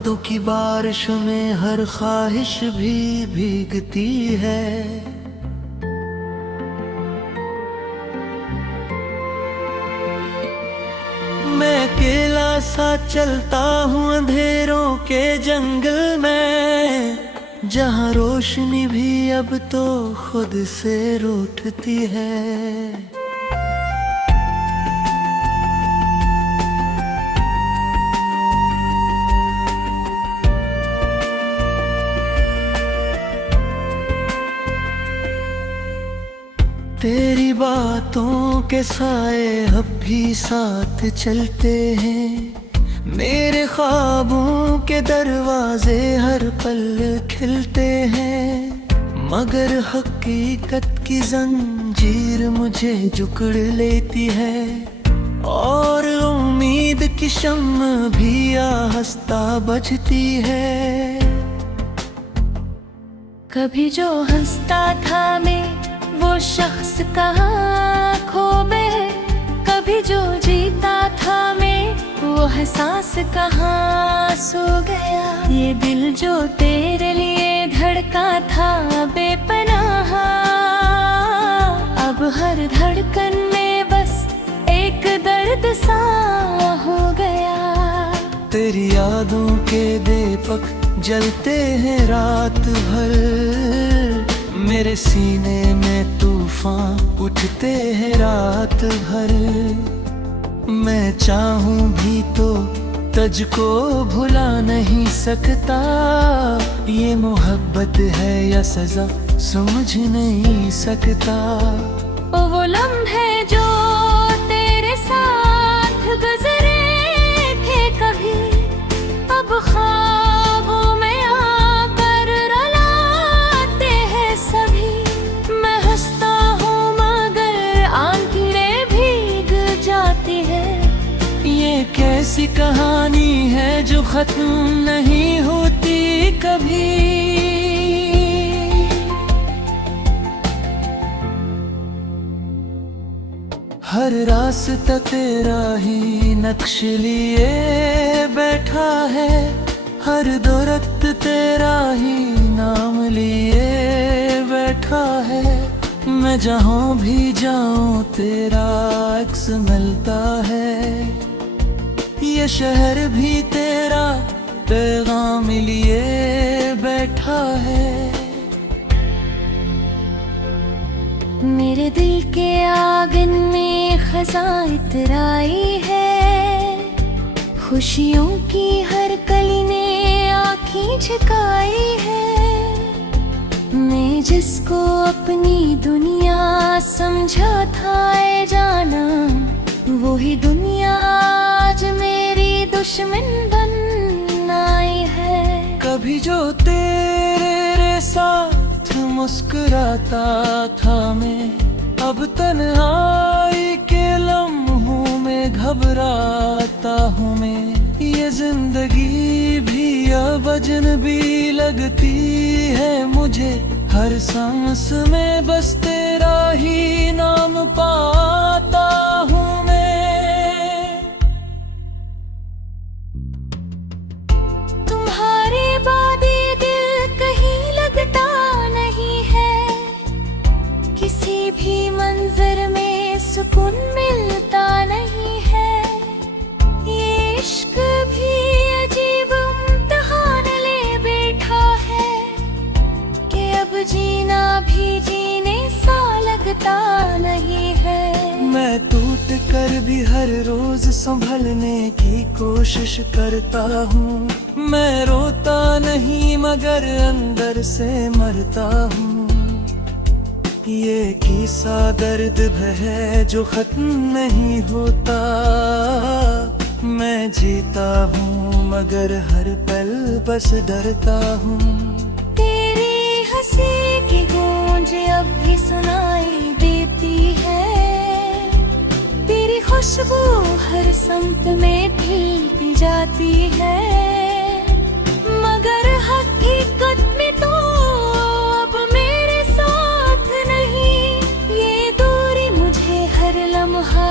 तो की बारिश में हर ख्वाहिश भी भीगती है। मैं अकेला सा चलता हूँ अंधेरों के जंगल में, जहाँ रोशनी भी अब तो खुद से रूठती है। तेरी बातों के साए अब भी साथ चलते हैं। मेरे ख्वाबों के दरवाजे हर पल खिलते हैं, मगर हकीकत की जंजीर मुझे जकड़ लेती है। और उम्मीद की शम्म भी आहिस्ता बुझती है। कभी जो हंसता था मैं वो शख्स कहाँ खो गए, कभी जो जीता था मैं वो एहसास कहाँ सो गया। ये दिल जो तेरे लिए धड़का था बेपनाह, अब हर धड़कन में बस एक दर्द सा हो गया। तेरी यादों के दीपक जलते हैं रात भर, मेरे सीने में तूफान उठते हैं रात भर। मैं चाहूं भी तो तुझको भुला नहीं सकता। ये मोहब्बत है या सजा समझ नहीं सकता। वो लम्हे जो तेरे साथ गुजरे थे कभी, अब ख्वाबों में आकर रुलाते हैं सभी। मैं हंसता हूँ मगर आंखें भीग जाती है। ये कैसी कहानी है जो खत्म नहीं होती कभी। हर रास्ता तेरा ही नक्श लिए बैठा है, हर दौरत तेरा ही नाम लिए बैठा है। मैं जहाँ भी जाऊँ तेरा अक्स मिलता है, ये शहर भी तेरा पैगाम लिए बैठा है। मेरे दिल के आंगन में खज़ां इतराई है, खुशियों की हर कली ने आँखें झुकाई है। मैं जिसको अपनी दुनिया समझा था ऐ जाना, वही दुनिया आज मेरी दुश्मन बन आई है। कभी जो तेरे साथ मुस्कुराता था मैं, अब तन्हाई के लम्हों में घबराता हूँ मैं। ये जिंदगी भी अब अजनबी लगती है मुझे, हर सांस में बस तेरा ही नाम पाता हूँ मैं। तुम्हारे बाद ये दिल कहीं लगता नहीं है, किसी भी मंजर में सुकून मिलता नहीं है। ये इश्क भी अजीब इम्तिहान ले बैठा है, कि अब जीना भी जीने सा लगता नहीं है। मैं टूट कर भी हर रोज संभलने की कोशिश करता हूँ। मैं रोता नहीं मगर अंदर से मरता हूँ। ये किस्सा दर्द है जो खत्म नहीं होता। मैं जीता हूँ मगर हर पल बस डरता हूँ। तेरी हंसी की गूंज अब भी सुनाई देती है, तेरी खुशबू हर समत में फैलती जाती है। मगर हकीकत में तो अब मेरे साथ नहीं, ये दूरी मुझे हर लम्हा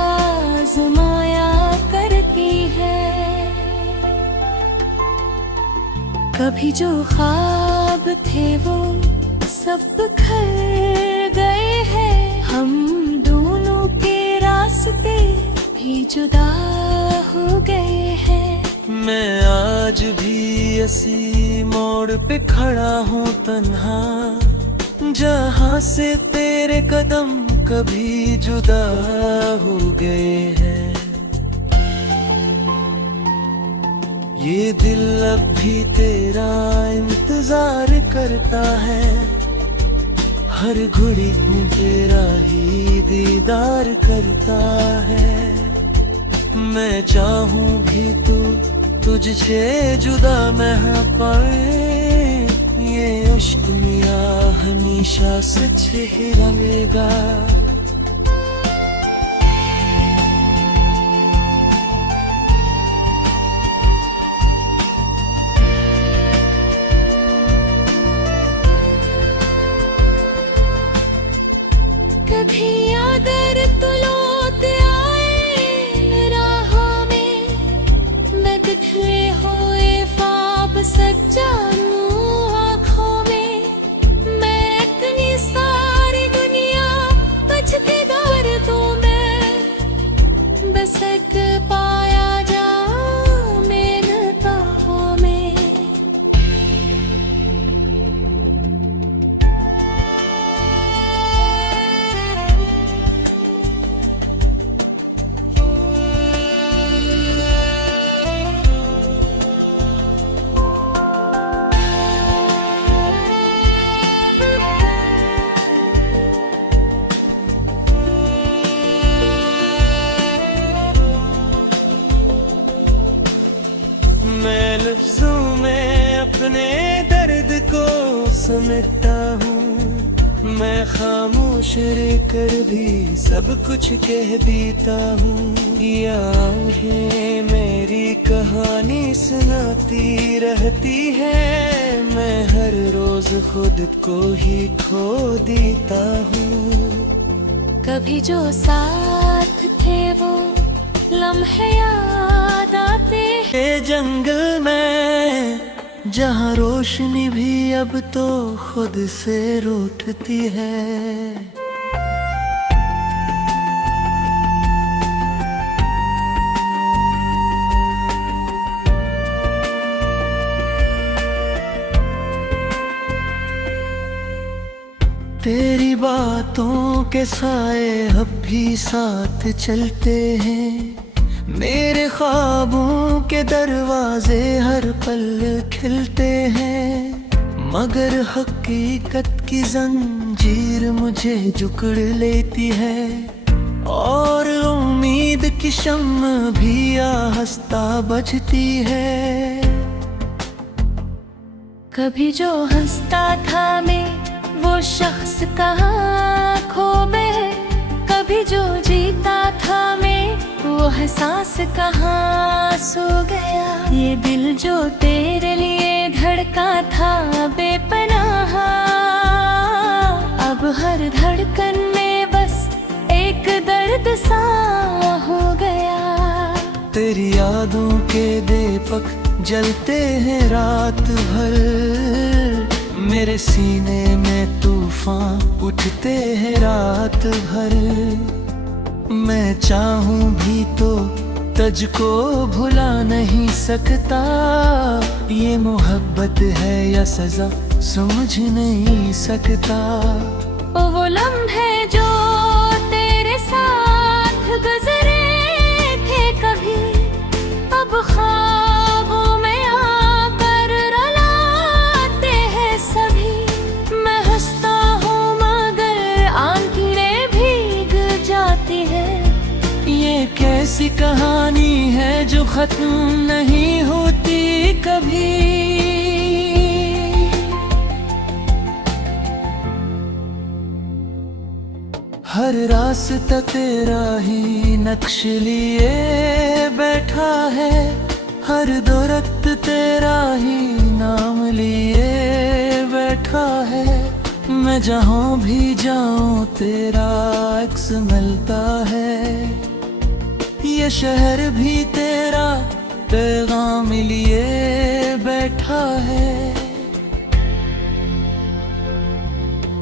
आज़माया करती है। कभी जो ख्वाब थे वो सब बिखर गए हैं। हम दोनों के रास्ते भी जुदा हो गए हैं। मैं आज भी इसी मोड़ पे खड़ा हूँ तन्हा, जहाँ से तेरे कदम कभी जुदा हो गए हैं। ये दिल अब भी तेरा इंतजार करता है, हर घड़ी में तेरा ही दीदार करता है। मैं चाहूं भी तू तुझसे जुदा न हो पाए, ये इश्क मेरा हमेशा सच ही रहेगा। कभी अगर तू लौट आए राहों में, मैं बिखरे हुए ख्वाब सजाऊं आँखों में। मैं अपनी सारी दुनिया तुझ पे डाल दूं, मैं बस एक पाया जाऊं मेरे बाहों में। मैं लफ्जों में अपने दर्द को समेटता हूँ, मैं खामोश रहकर भी सब कुछ कह देता हूँ। ये आँखें मेरी कहानी सुनाती रहती है, मैं हर रोज खुद को ही खो देता हूँ। कभी जो साथ थे वो लम्हे याद आते हैं। ये जंगल में जहाँ रोशनी भी अब तो खुद से रूठती है। तेरी बातों के साए अब भी साथ चलते हैं, मेरे ख्वाबों के दरवाजे हर पल खिलते हैं। मगर हकीकत की जंजीर मुझे जकड़ लेती है, और उम्मीद की शम्म भी आहिस्ता बुझती है। कभी जो हंसता था मैं वो शख्स कहाँ खो गए, कभी जो जीता था मैं वो एहसास कहाँ सो गया। ये दिल जो तेरे लिए धड़का था बेपनाह, अब हर धड़कन में बस एक दर्द सा हो गया। तेरी यादों के दीपक जलते हैं रात भर, मेरे सीने में तूफान उठते हैं रात भर। मैं चाहूं भी तो तुझको भुला नहीं सकता, ये मोहब्बत है या सजा समझ नहीं सकता। वो लम्हे जो तेरे साथ गुजरे थे कभी, अब ख्वाबों में आकर रुलाते हैं सभी। मैं हंसता हूँ मगर आंखें भीग जाती है। ये कैसी कहानी है जो खत्म नहीं होती कभी। हर रास्ता तेरा ही नक्श लिए बैठा है, हर दरख्त तेरा ही नाम लिए बैठा है। मैं जहाँ भी जाऊँ तेरा अक्स मिलता है, ये शहर भी तेरा पैगाम लिए बैठा है।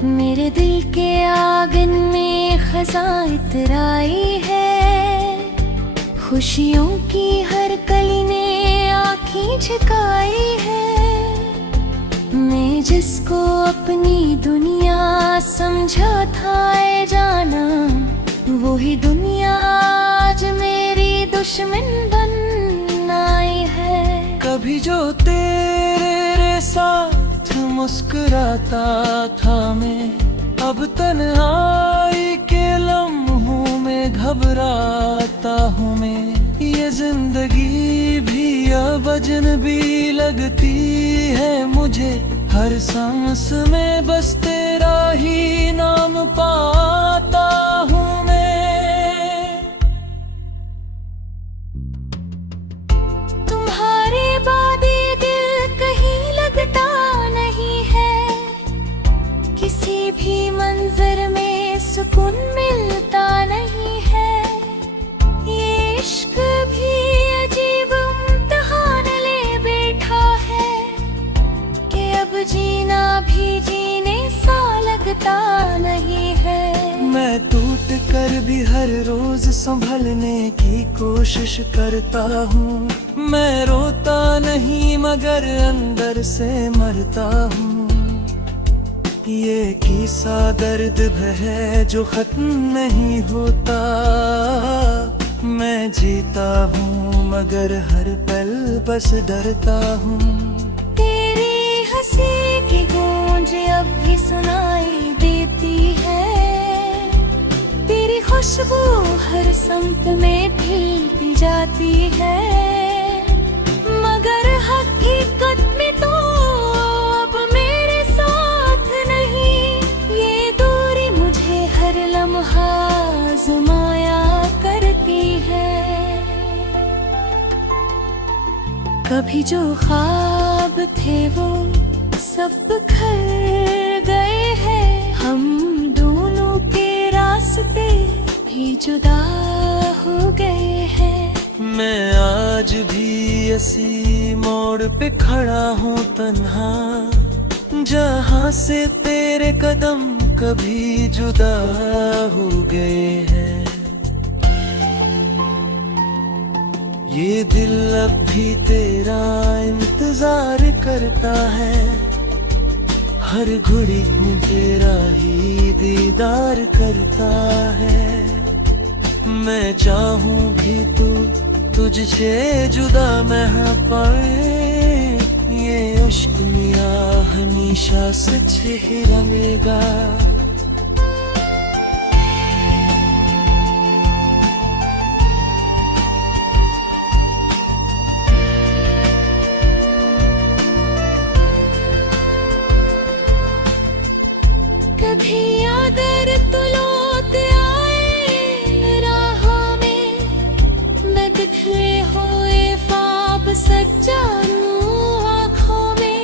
मेरे दिल के आंगन में खज़ां इतराई है, खुशियों की हर कली ने आँखें झुकाई है। मैं जिसको अपनी दुनिया समझा था ए जाना, वही दुनिया आज मेरी दुश्मन बन आई है। कभी जो तेरे साथ मुस्कुराता था मैं, अब तन्हाई के लम्हों में घबराता हूँ मैं। ये जिंदगी भी अब अजनबी लगती है मुझे, हर सांस में बस तेरा ही नाम पाता हूँ मैं। तुम्हारे बाद ये दिल कहीं लगता नहीं है, किसी भी मंजर में सुकून मिलता नहीं है। ये इश्क भी अजीब इम्तिहान ले बैठा है, कि अब जीना भी जीने सा लगता नहीं है। मैं टूट कर भी हर रोज संभलने की कोशिश करता हूँ। मैं रोता नहीं मगर अंदर से मरता हूँ। ये किस्सा दर्द है जो खत्म नहीं होता। मैं जीता हूँ मगर हर पल बस डरता हूँ। तेरी हंसी की गूंज अब भी सुनाई देती है, तेरी खुशबू हर समत में फैलती जाती है। मगर हकीकत में तो अब मेरे साथ नहीं, ये दूरी मुझे हर लम्हा आज़माया करती है। कभी जो ख्वाब थे वो सब बिखर गए हैं, हम दोनों के रास्ते भी जुदा हो गए हैं। मैं आज भी इसी मोड़ पे खड़ा हूँ तन्हा, जहाँ से तेरे कदम कभी जुदा हो गए हैं। ये दिल अब भी तेरा इंतजार करता है, हर घड़ी में तेरा ही दीदार करता है। मैं चाहूं भी तू तुझसे जुदा न पाए, ये इश्क मियां हमेशा सच ही रहेगा। कभी आदर तुलोत आए राहों में, मैं बिखरे हुए ख्वाब सजाऊं आँखों में।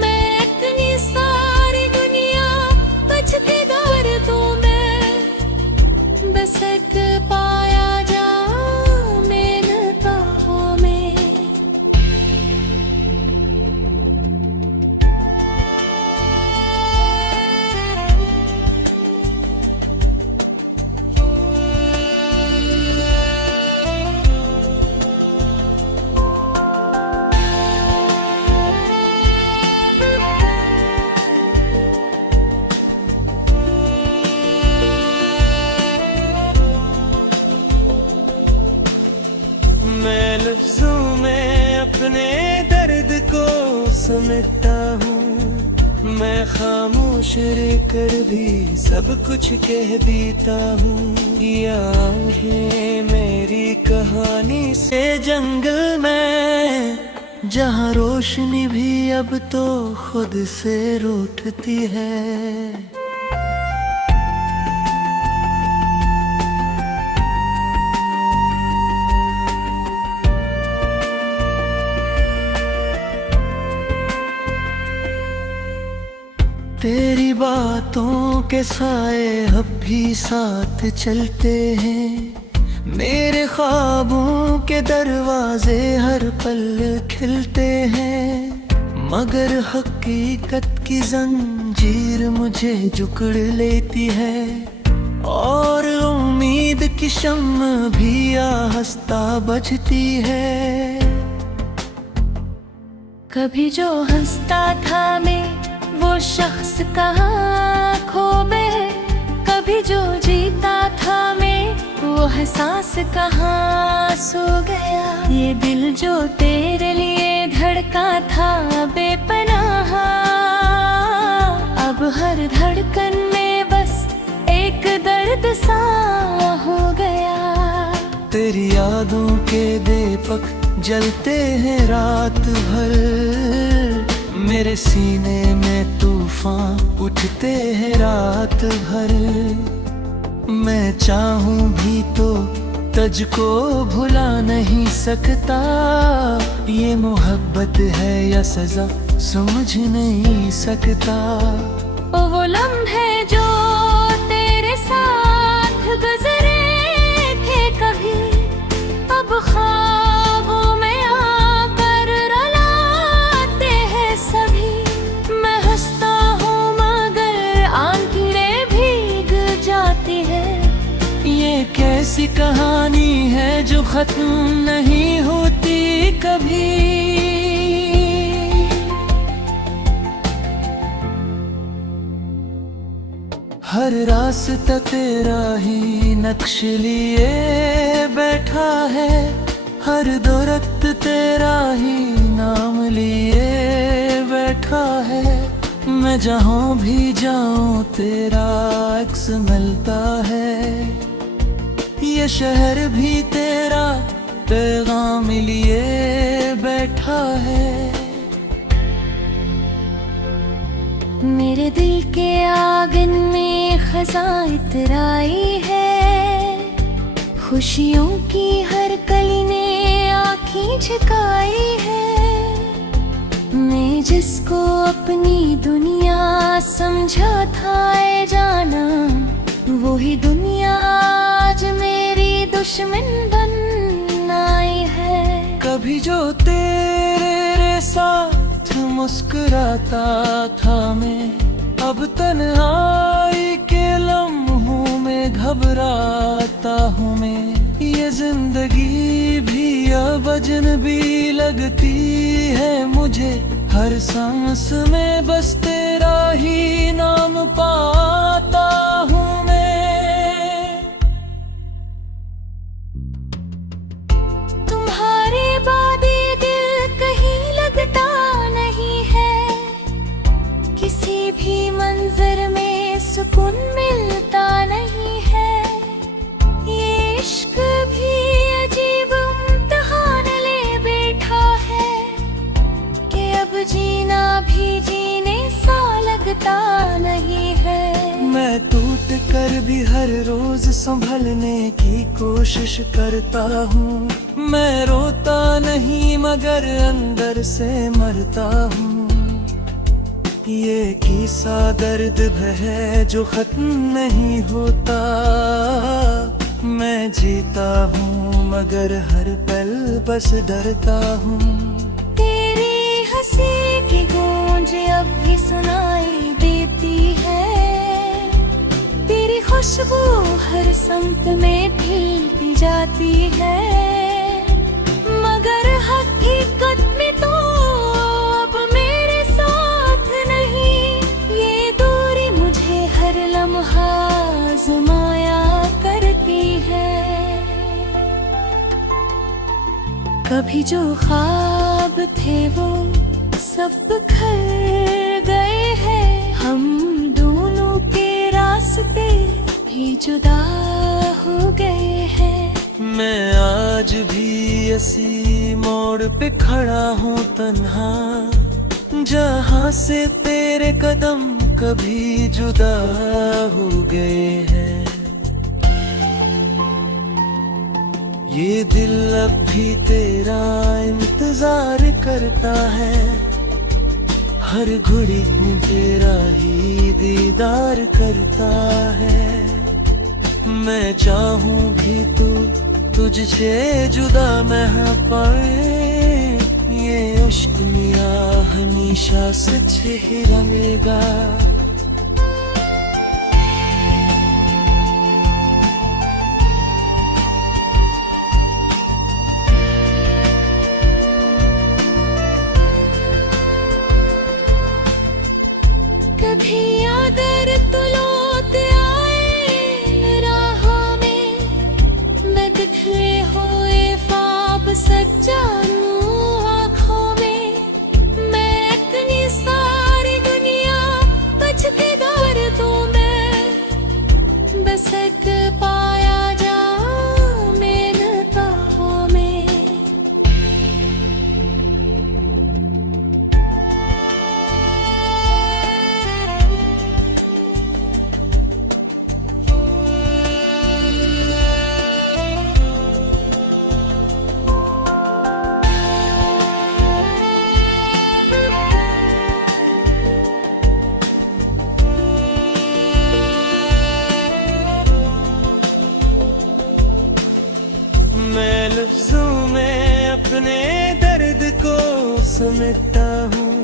मैं इतनी सारी दुनिया बच के दर्दों में, बस एक पाया जाऊं मेरे बाहों में। मैं लफ्जों में अपने दर्द को समेटता हूँ, मैं खामोश रहकर भी सब कुछ कह देता हूँ। ये आंखें मेरी कहानी से जंगल में, जहाँ रोशनी भी अब तो खुद से रूठती है। तेरी बातों के साए अब भी साथ चलते हैं, मेरे ख्वाबों के दरवाजे हर पल खिलते हैं, मगर हकीकत की जंजीर मुझे जकड़ लेती है। और उम्मीद की शम्म भी आहिस्ता बुझती है। कभी जो हंसता था मैं वो शख्स कहाँ खो गए, कभी जो जीता था मैं वो एहसास कहाँ सो गया। ये दिल जो तेरे लिए धड़का था बेपनाह, अब हर धड़कन में बस एक दर्द सा हो गया। तेरी यादों के दीपक जलते हैं रात भर, मेरे सीने में तूफान उठते हैं रात भर। मैं चाहूं भी तो तुझको भुला नहीं सकता, ये मोहब्बत है या सजा समझ नहीं सकता। वो लम्हे जो तेरे साथ गुजरे थे कभी, अब ख्वाबों में आकर रुलाते हैं सभी। मैं हंसता हूँ मगर आंखें भीग जाती है। ये कैसी कहानी है जो खत्म नहीं होती कभी। हर रास्ता तेरा ही नक्श लिए बैठा है, हर दरख्त तेरा ही नाम लिए बैठा है। मैं जहाँ भी जाऊँ तेरा अक्स मिलता है, ये शहर भी तेरा पैगाम लिए बैठा है। मेरे दिल के आंगन में खज़ां इतराई है, खुशियों की हर कली ने आँखें झुकाई है। मैं जिसको अपनी दुनिया समझा था ए जाना, वही दुनिया आज मेरी दुश्मन बन आई है। कभी जो तेरे साथ मुस्कुराता था मैं, अब तन्हाई के लम्हों में घबराता हूँ मैं। ये जिंदगी भी अब अजनबी लगती है मुझे, हर सांस में बस तेरा ही नाम पाता हूँ मैं। तुम्हारे बाद ये दिल कहीं लगता नहीं है, किसी भी मंजर में सुकून मिलता नहीं है। ये इश्क भी अजीब इम्तिहान ले बैठा है, कि अब जीना भी जीने सा लगता नहीं है। मैं टूट कर भी हर रोज संभलने की कोशिश करता हूँ। मैं रोता नहीं मगर अंदर से मरता हूँ। ये किस्सा दर्द है जो खत्म नहीं होता। मैं जीता हूँ मगर हर पल बस डरता हूँ। तेरी हंसी की गूंज अब भी सुनाई देती है, तेरी खुशबू हर संत में फैलती जाती है। मगर हकीकत में तो अब मेरे साथ नहीं, ये दूरी मुझे हर लम्हा आज़माया करती है। कभी जो ख्वाब थे वो सब बिखर गए हैं, हम दोनों के रास्ते भी जुदा हो गए हैं। मैं आज भी इसी मोड़ पे खड़ा हूँ तन्हा, जहाँ से तेरे कदम कभी जुदा हो गए हैं। ये दिल अब भी तेरा इंतजार करता है, हर घड़ी में तेरा ही दीदार करता है। मैं चाहूं भी तू तुझसे जुदा मैं पाए, ये इश्क मिया हमेशा सच ही रहेगा। कभी अगर तू लौट आए राहों में, मैं दिखले हुए ख्वाब सच्चा लूं आँखों में। मैं अपनी सारी दुनिया तुझ के दर्दों में, बस एक पाया जाऊं मेरे बाहों में। मैं लफ्जों में अपने दर्द को समेटता हूँ,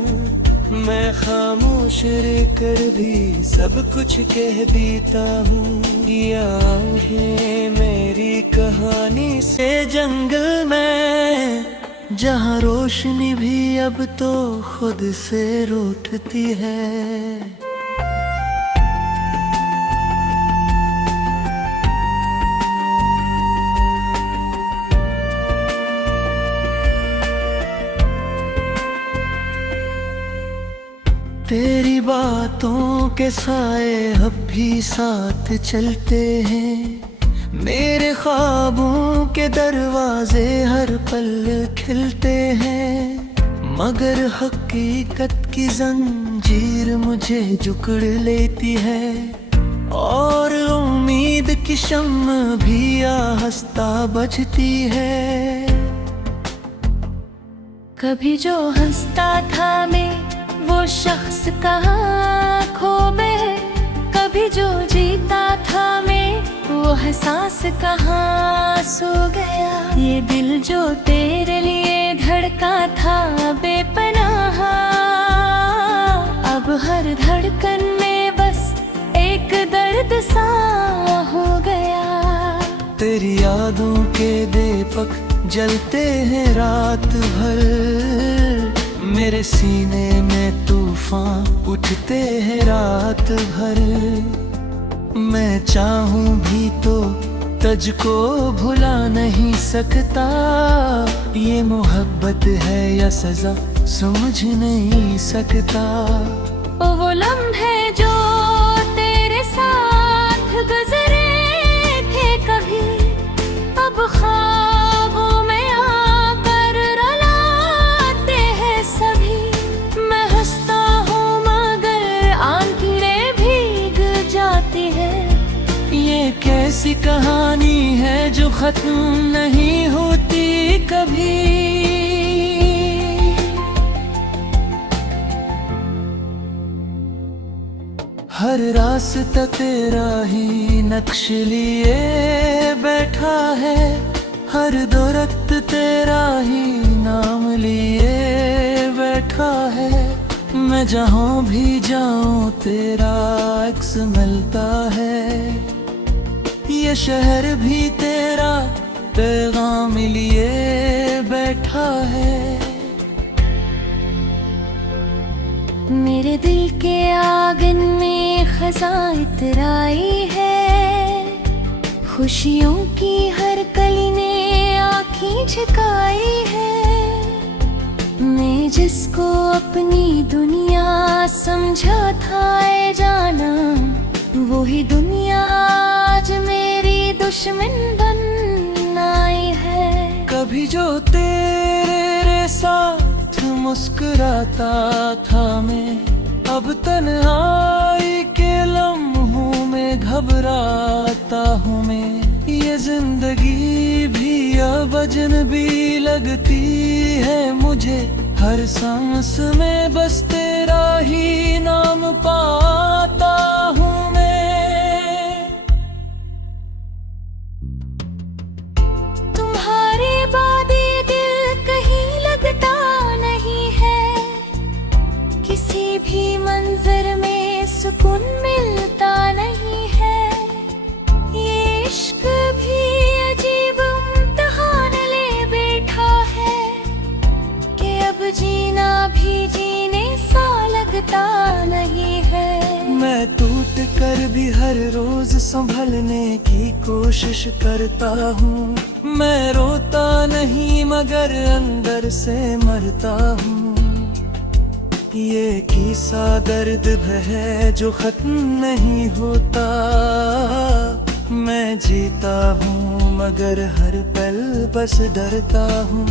मैं खामोश रहकर भी सब कुछ कह देता हूँ। ये आँखें मेरी कहानी से जंगल में, जहाँ रोशनी भी अब तो खुद से रूठती है। तेरी बातों के साए अब भी साथ चलते हैं, मेरे ख्वाबों के दरवाजे हर पल खिलते हैं। मगर हकीकत की जंजीर मुझे जकड़ लेती है, और उम्मीद की शम्म भी आहिस्ता बुझती है। कभी जो हंसता था मैं वो शख्स कहाँ खो गए, कभी जो जीता था मैं वो एहसास कहाँ सो गया। ये दिल जो तेरे लिए धड़का था बेपनाह, अब हर धड़कन में बस एक दर्द सा हो गया। तेरी यादों के दीपक जलते हैं रात भर, मेरे सीने में तूफान उठते हैं रात भर। मैं चाहूं भी तो तुझको भुला नहीं सकता, ये मोहब्बत है या सजा समझ नहीं सकता। वो लम्हे जो तेरे साथ गुजरे थे कभी, अब ख्वाबों में आकर रुलाते हैं सभी। मैं हंसता हूँ मगर आंखें भीग जाती है। ये कैसी कहानी है जो खत्म नहीं होती कभी। हर रास्ता तेरा ही नक्श लिए बैठा है, हर दरख्त तेरा ही नाम लिए बैठा है। मैं जहाँ भी जाऊँ तेरा अक्स मिलता है, ये शहर भी तेरा पैगाम लिए बैठा है। मेरे दिल के आंगन में खज़ां इतराई है, खुशियों की हर कली ने आँखें झुकाई है। मैं जिसको अपनी दुनिया समझा था ऐ जाना, वही दुनिया आज मेरी दुश्मन बन आई है। कभी जो तेरे साथ मुस्कुराता था मैं, अब तन्हाई के लम्हों में घबराता हूँ मैं। ये जिंदगी भी अब अजनबी लगती है मुझे, हर सांस में बस तेरा ही नाम पाता हूँ मैं। किसी भी मंजर में सुकून मिलता नहीं है। ये इश्क भी अजीब इम्तिहान ले बैठा है कि अब जीना भी जीने सा लगता नहीं है। मैं टूट कर भी हर रोज संभलने की कोशिश करता हूँ। मैं रोता नहीं मगर अंदर से मरता हूँ। ये किस्सा दर्द है जो खत्म नहीं होता। मैं जीता हूँ मगर हर पल बस डरता हूँ।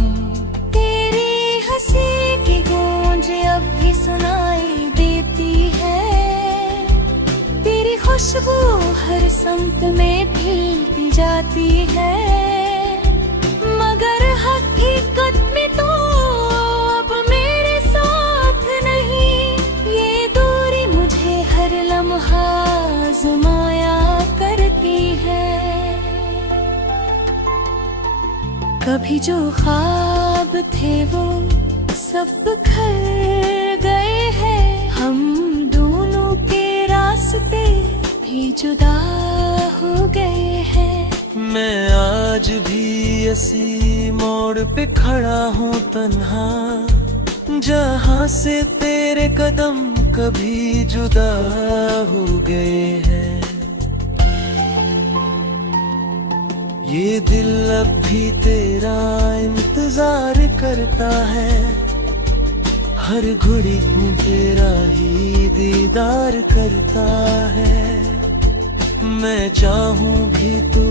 तेरी हंसी की गूंज अब भी सुनाई देती है। तेरी खुशबू हर समत में खिलती जाती है। मगर हकीकत में तो अब मेरे साथ नहीं। ये दूरी मुझे हर लम्हा आज़माया करती है। कभी जो ख्वाब थे वो सब बिखर गए हैं। हम दोनों के रास्ते भी जुदा हो गए हैं। मैं आज भी इसी मोड़ पे खड़ा हूँ तन्हा, जहाँ से तेरे कदम कभी जुदा हो गए हैं। ये दिल अब भी तेरा इंतजार करता है। हर घड़ी तेरा ही दीदार करता है। मैं चाहूं भी तू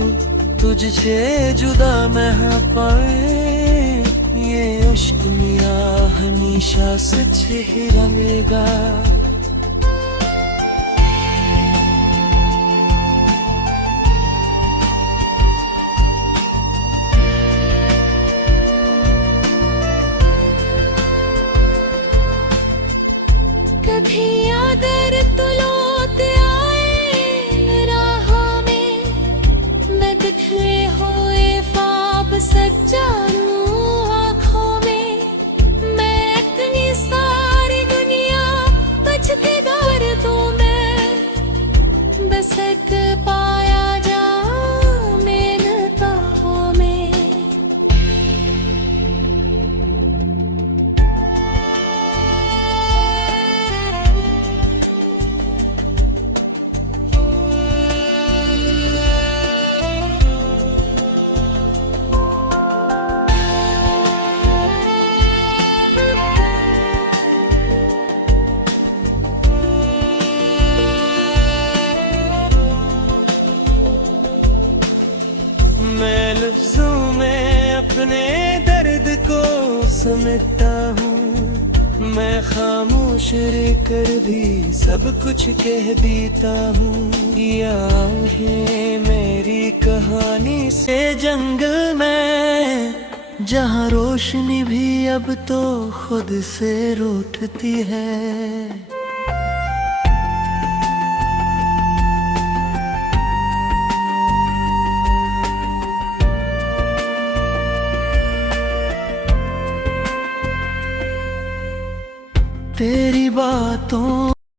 तुझसे जुदा न पाए। ये इश्क मियां हमेशा सच ही रहेगा। कभी अगर तू लौट आए राहों में, मैं बिखरे हुए ख्वाब सजा लूं आँखों में। मैं अपनी सारी दुनिया तुझके दर्दों में बस एक पाया जाऊं मेरे बाहों में। मैं लफ्जों में अपने दर्द को समेटता हूँ। मैं खामोश रहकर भी सब कुछ कह देता हूँ। ये आँखें मेरी कहानी से जंगल में, जहाँ रोशनी भी अब तो खुद से रूठती है। तेरी बातों